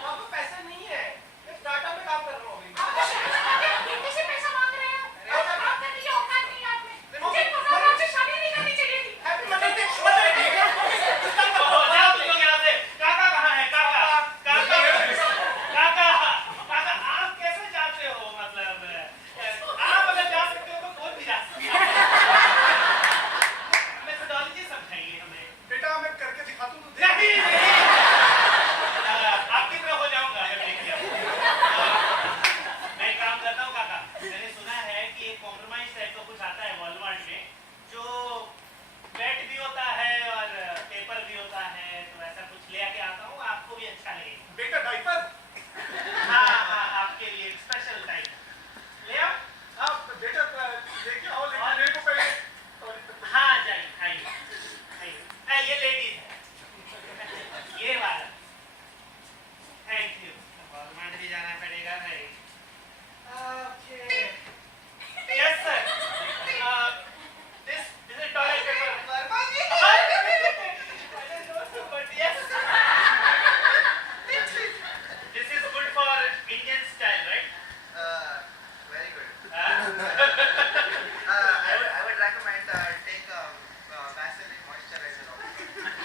पापा पैसे नहीं है, मैं टाटा में काम कर रहा हूँ अभी। आप तो शादी करके बेटे से पैसा मांग रहे हो। अरे, आप करने की औकात नहीं है आप में। देखो, मुझे पता है आपसे शादी नहीं करनी चाहिए थी। Happy mother's day. जाओ तुम लोग यहाँ से काका कहाँ है काका काका काका काका आप कैसे जाते हो मतलब आप अगर जा सकते हो तो कौन भी जा सकता है मेथोडोलॉजी समझाइए हमें बेटा मैं करके दिखा दूं तो नहीं आपकी तरह हो जाऊंगा अगर नहीं किया मैं एक काम करता हूँ काका मैंने सुना है कि एक कॉम्प्रोमाइज टाइप का कुछ आता है वॉलमार्ट में जो बेड भी होता है और पेपर भी होता है तो ऐसा कुछ ले आके आता हूँ आपको भी अच्छा लगेगा बेटा डाइपर हाँ हाँ आपके लिए स्पेशल टाइप ले आओ आप बेटा लेके आओ लेकिन मेरे को पहले हाँ जाइए आइए आइए ये लेडीज है ये वाला थैंक यू वॉलमार्ट भी जाना पड़ेगा भाई okay yes sir this is toilet paper Verma ji. I don't know but yes this is good for Indian style right very good Huh? I would recommend take Vaseline moisturizer also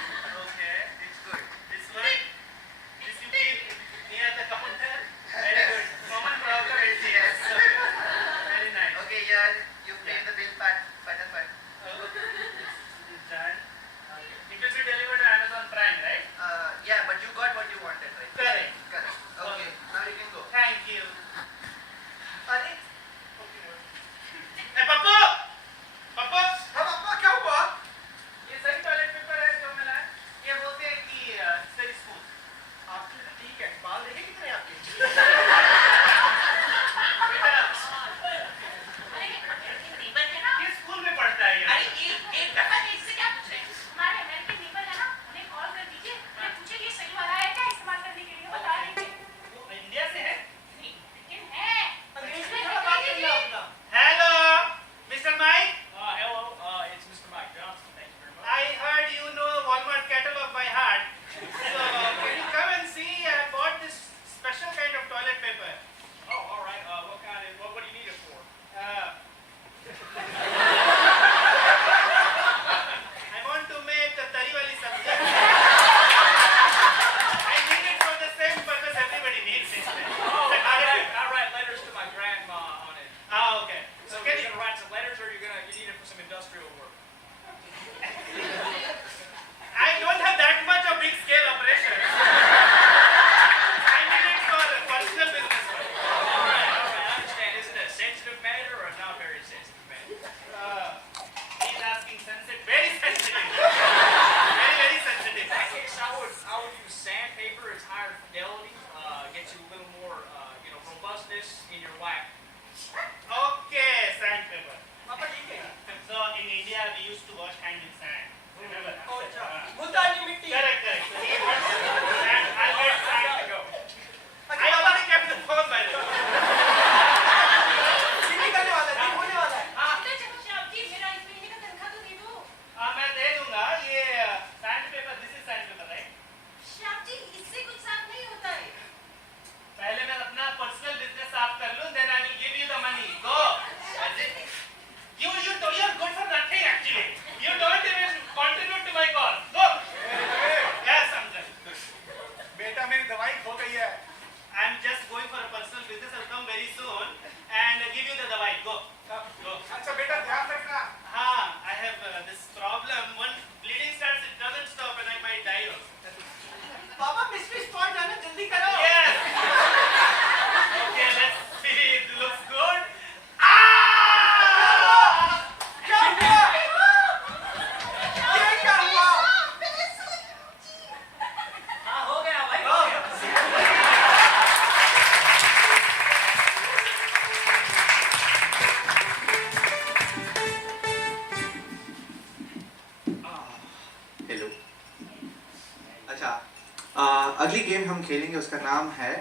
अच्छा, अगली game हम खेलेंगे, उसका नाम है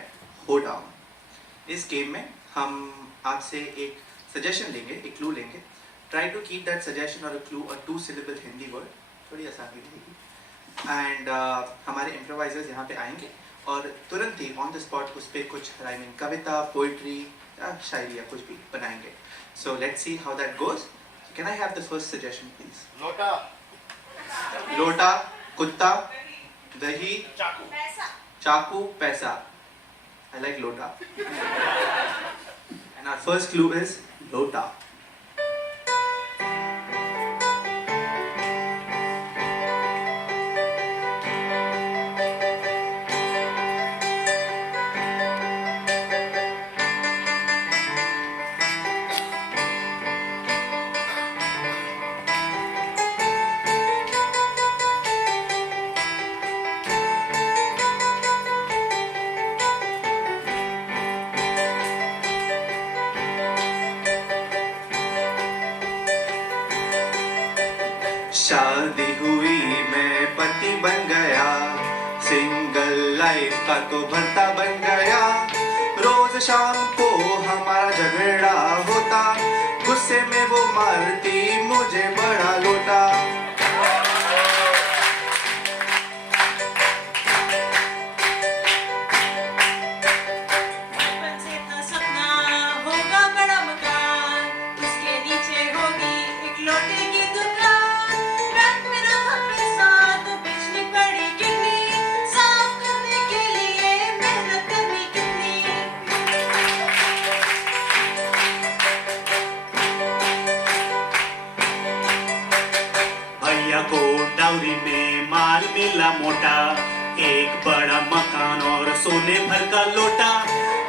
हो डाउन। इस game में हम आपसे एक सजेशन लेंगे, एक क्लू लेंगे। Try to keep that suggestion और क्लू और 2 syllable हिंदी वर्ड, थोड़ी आसानी रहेगी। एंड हमारे इम्प्रोवाइजर्स यहाँ पे आएंगे और तुरंत ही ऑन द स्पॉट उस पर कुछ राइमिंग कविता, पोइट्री या शायरी या कुछ भी बनाएंगे। So let's see how that goes. Can I have the first suggestion please? लोटा, लोटा, कुत्ता, दही, चाकू, पैसा, चाकू, पैसा। I like lota. And our first clue is lota. शादी हुई मैं पति बन गया, सिंगल लाइफ का तो भरता बन गया। रोज शाम को हमारा झगड़ा होता, गुस्से में वो मारती मुझे बड़ा लोटा। बचपन से था सपना होगा बड़ा मकान, उसके नीचे होगी एक लोटे की दुकान। रात में ना था पैसा तो बेचनी पड़ी किडनी, साफ करने के लिए मेहनत करनी कितनी। भैया को डाउरी में माल मिला मोटा, एक बड़ा मकान और सोने भर का लोटा।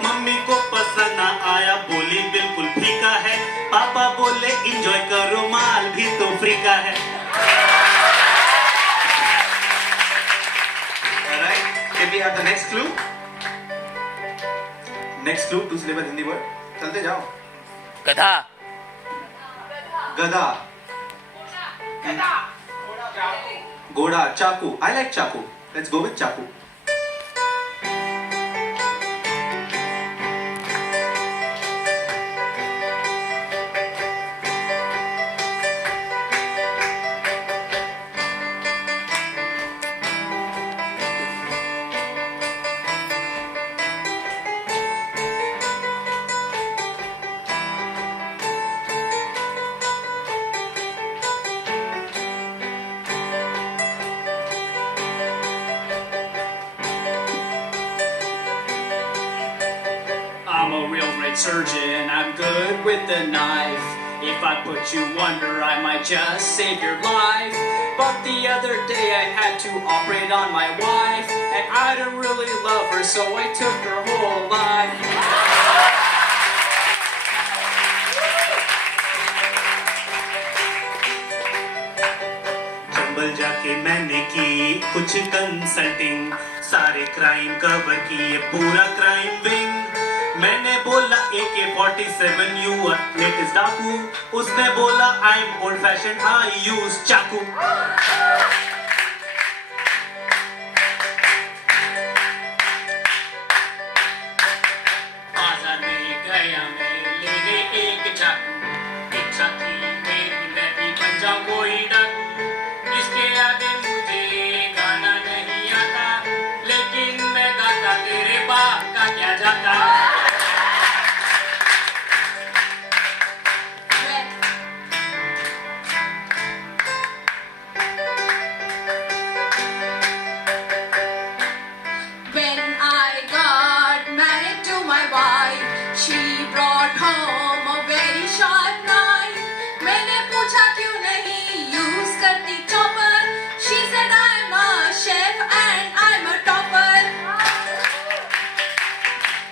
मम्मी को पसंद ना आया, बोली बिल्कुल फीका है। पापा बोले एंजॉय करो, माल भी तो फ्री का है। Alright, can we have the next clue? Next clue, 2 syllable Hindi word. चलते जाओ। गधा, गधा, घोड़ा, चाकू। I like चाकू. Let's go with चाकू. I'm a real great surgeon, I'm good with the knife. If I put you under, I might just save your life. But the other day I had to operate on my wife, and I don't really love her, so I took her whole life. Chambal जाके मैंने की कुछ consulting, सारे crime cover किए, पूरा crime wing. मैंने बोला AK-47 you latest डाकू, उसने बोला I am old fashion, I use चाकू। बाजार में गया मैं लेने एक चाकू, इच्छा थी मेरी मैं भी बन जाऊं कोई डाकू। इसके आगे मुझे गाना नहीं आता, लेकिन मैं गाता तेरे बाप का क्या जाता। When I got married to my wife, she brought home a very sharp knife. मैंने पूछा क्यों नहीं use करती chopper. She said I'm a chef and I'm a topper.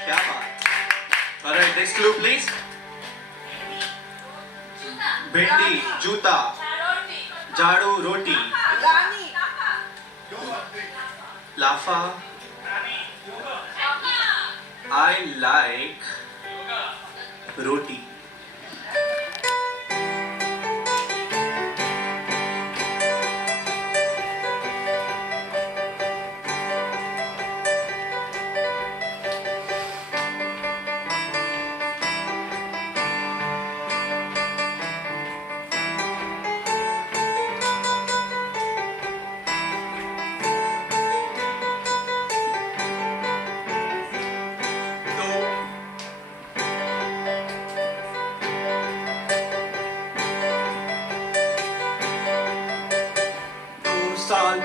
क्या बात। Alright, next clue please. भिंडी, जूता, झाड़ू, रोटी, लाफा। I like roti.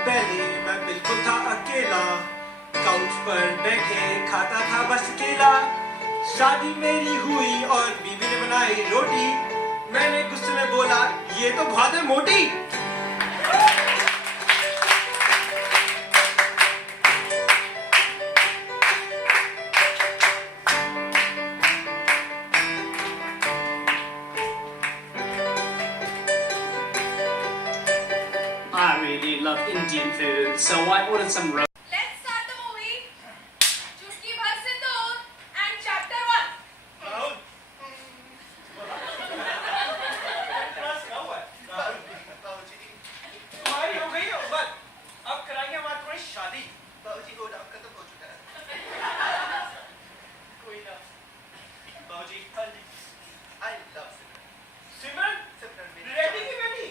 पहले मैं बिल्कुल था अकेला, काउच पर बैठे खाता था बस केला। शादी मेरी हुई और बीबी ने बनाई रोटी, मैंने गुस्से में बोला ये तो बहुत है मोटी। I really love Indian food, so I ordered some roast. Let's start the movie. चुटकी भर सिंदूर and chapter 1. राहुल बस क्या हुआ है? राहुल बाबूजी तुम्हारी हो गई है उम्र, अब कराएंगे हमारी थोड़ी शादी। बाबूजी वो डाक खत्म हो चुका है। कोई ना बाबूजी हाँ जी। आई लव सिमरन सिमरन मेरी रेडी की बेटी,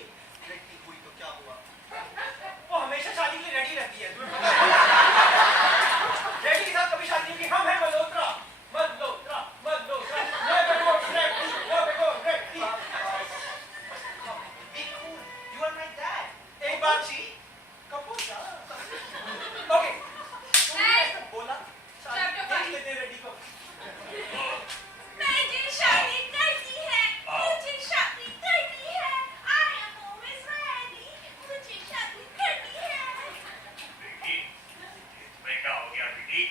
लड़की हुई तो क्या हुआ? वो हमेशा शादी के लिए रेडी रहती है, तुम्हें पता है? रेडी के साथ कभी शादी नहीं की। हम हैं Malhotra, Malhotra, Malhotra. Be cool. You are my dad. एक बार कपूर जा। ओके, तुमने ऐसे बोला शादी देख लेते हैं रेडी को। मुझे शादी करनी है, मुझे शादी करनी है। I am always ready. मुझे शादी करनी है। बेटी, तुम्हें क्या हो गया बेटी?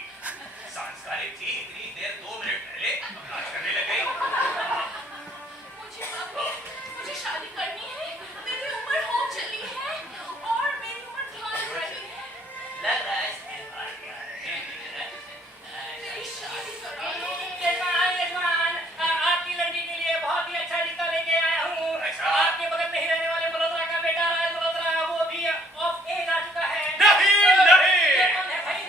संस्कारित थी इतनी देर 2 मिनट पहले नाच करने लग गई। मुझे शादी करनी है। मेरी उम्र हो चली है और मेरी उम्र ध्यान रही है। लग रहा है इसमें बाल भी आ रहे हैं। मेरी शादी करो। यजमान, आपकी लड़की के लिए बहुत ही अच्छा रिश्ता लेके आया हूँ। अच्छा। आपके बगल में ही रहने वाले मल्होत्रा का बेटा राज मल्होत्रा, वो भी ऑफ एज आ चुका है। नहीं, नहीं। ये कौन है भाई?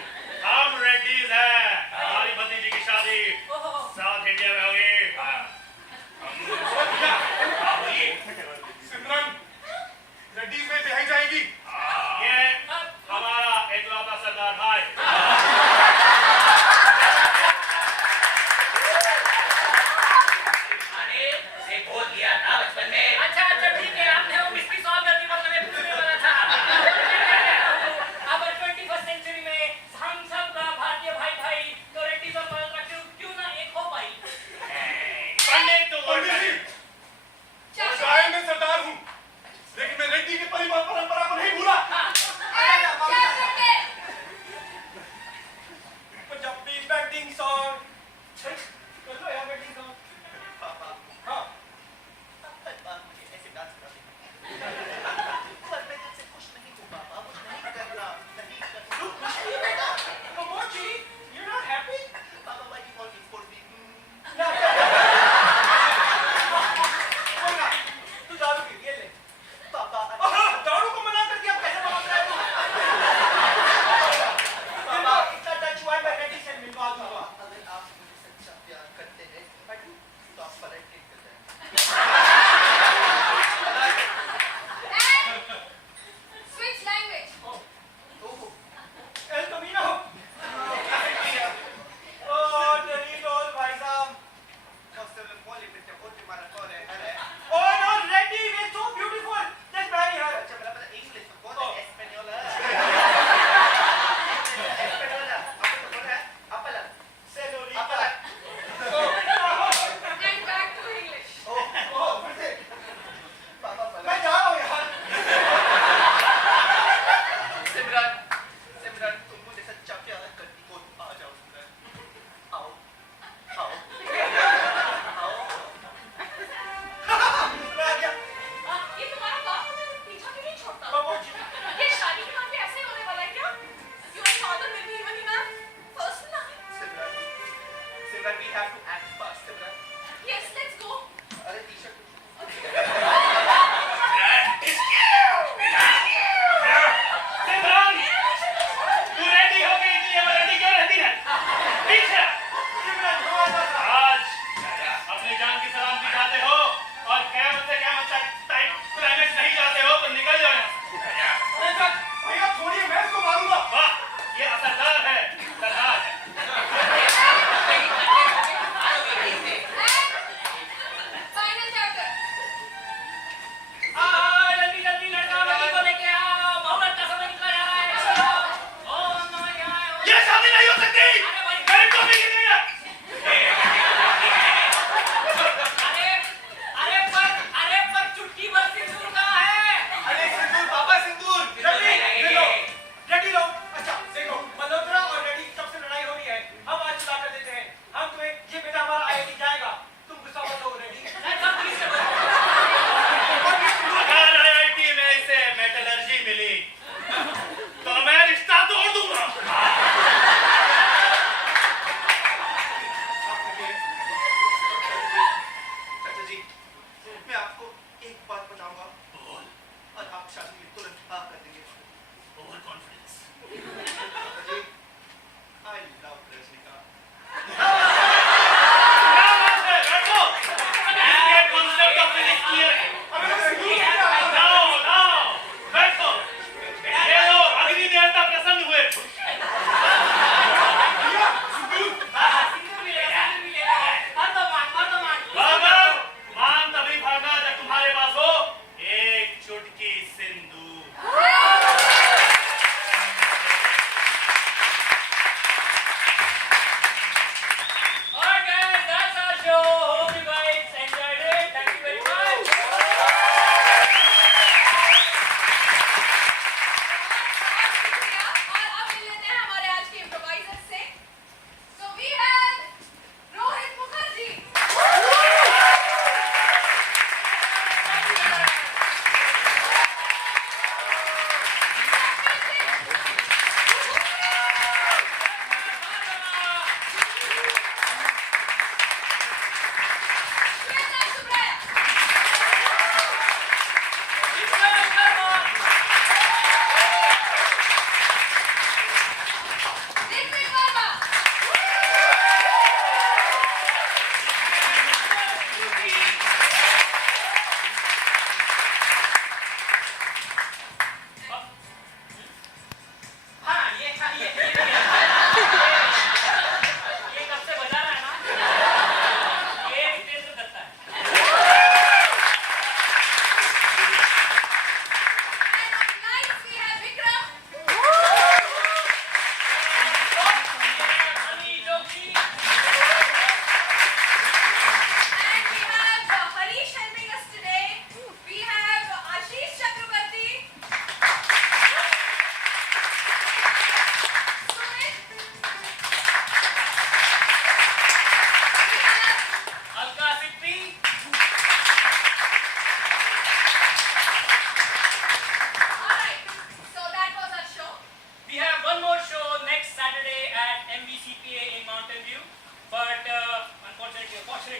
हम रेड्डीज हैं। हमारी भतीजी की शादी ओहो। साउथ इंडिया में होगी। हाँ, बोलिए। सिमरन रेड्डी में ब्याही जाएगी। ये हमारा इकलौता सरदार भाई। अरे उसे बोल दिया था बचपन में। अच्छा ठीक है, आपने वो मिस्ट्री सॉल्व कर दी, मतलब मैं पूछने वाला था। अब 21st सेंचुरी में हम सब भारतीय भाई तो रेड्डीज और मल्होत्रा क्यों ना एक हो पाई। पंडित तो बोल पंडित रहे। जी, चाहे मैं सरदार हूँ, लेकिन मैं रेड्डी की परिवार परंपरा को नहीं भूला। पंजाबी बैटिंग सॉन्ग कर लो यार, बैटिंग सॉन्ग। पापा हाँ हर बार मुझे ऐसे डांस कराते हैं। पर मैं तुझसे खुश नहीं हूँ पापा, मुझे नहीं करना, नहीं करना। तू खुश नहीं है बेटा? कमोची, you're not happy? पापा why you always for me? ना कोई ना, तू दारू पी, ये ले। पापा दारू को मना कर दिया, कैसे मना कर रहा है तू? पापा इतना टच हुआ है, मैं रेड्डी से मिलवा दूंगा। अगर आप मुझे सच्चा प्यार करते हैं तो आप पलट कर दें। Switch language. El Camino. Oh, Doritos, भाई साहब। Oh no, Reddy, we're so beautiful. Just marry her. अच्छा मेरा पता इंग्लिश में कौन है? एस्पेनियोल है। एस्पेनियोल है। आपको तो बोल रहा है अपला। Senorita. अपला। And back to English. Oh, फिर से। पापा पलट। मैं जा रहा हूँ यार। सिमरन सिमरन तुम मुझे सच्चा प्यार करती हो तो आ जाओ सिमरन। आओ आओ आओ। मैं आ गया। ये तुम्हारा बाप तुम्हें पीछा क्यों नहीं छोड़ता? कमोची। ये शादी के बाद भी ऐसे ही होने वाला है क्या? Your father will be even in our first line. Simran Simran we have to act fast Simran. Yes, let's go. अरे टी-शर्ट सिमरन, तू रेडी हो गई थी, अब रेडी क्यों रहती है? पीछे। सिमरन, हमारा था। आज अपनी जान की सलामती चाहते हो और क़यामत से क़यामत तक टाइट क्लाइमेक्स नहीं चाहते हो तो निकल जाओ यहाँ से। अरे सर, भैया छोड़िए, मैं इसको मारूंगा। वाह, ये असरदार है, सरदार है। Final chapter. जल्दी लड़का लड़की को लेके आओ, बहुत अच्छा समय निकला जा रहा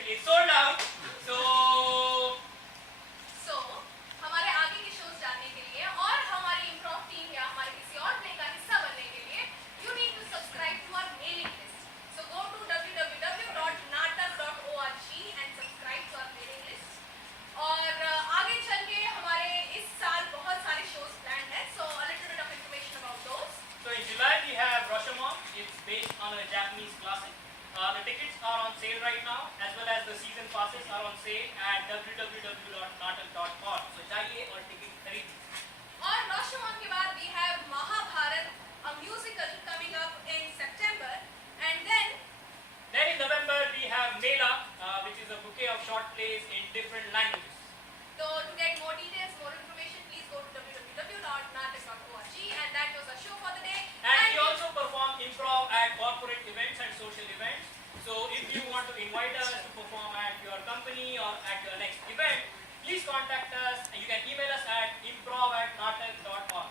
is sold out. So So, हमारे आगे के shows जानने के लिए और हमारी improv team या हमारे किसी और play का हिस्सा बनने के लिए, you need to subscribe to our mailing list. So go to www.natak.org and subscribe to our mailing list. और आगे चल के हमारे इस साल बहुत सारे shows planned हैं. So a little bit of information about those. So in July we have Rashomon. It's based on a Japanese classic. The tickets are on sale right now, as well as the season passes are on sale at www.natak.org. So जाइए और ticket खरीदिए. और Rashomon के बाद we have Mahabharat, a musical coming up in September, and then Then in November we have Mela, which is a bouquet of short plays in different languages. so to get more details, more information, please go to www.natak.org, and that was our show for the day. And we also perform improv at corporate events and social events. So if you want to invite us to perform at your company or at your next event, please contact us and you can email us at improv@natak.org.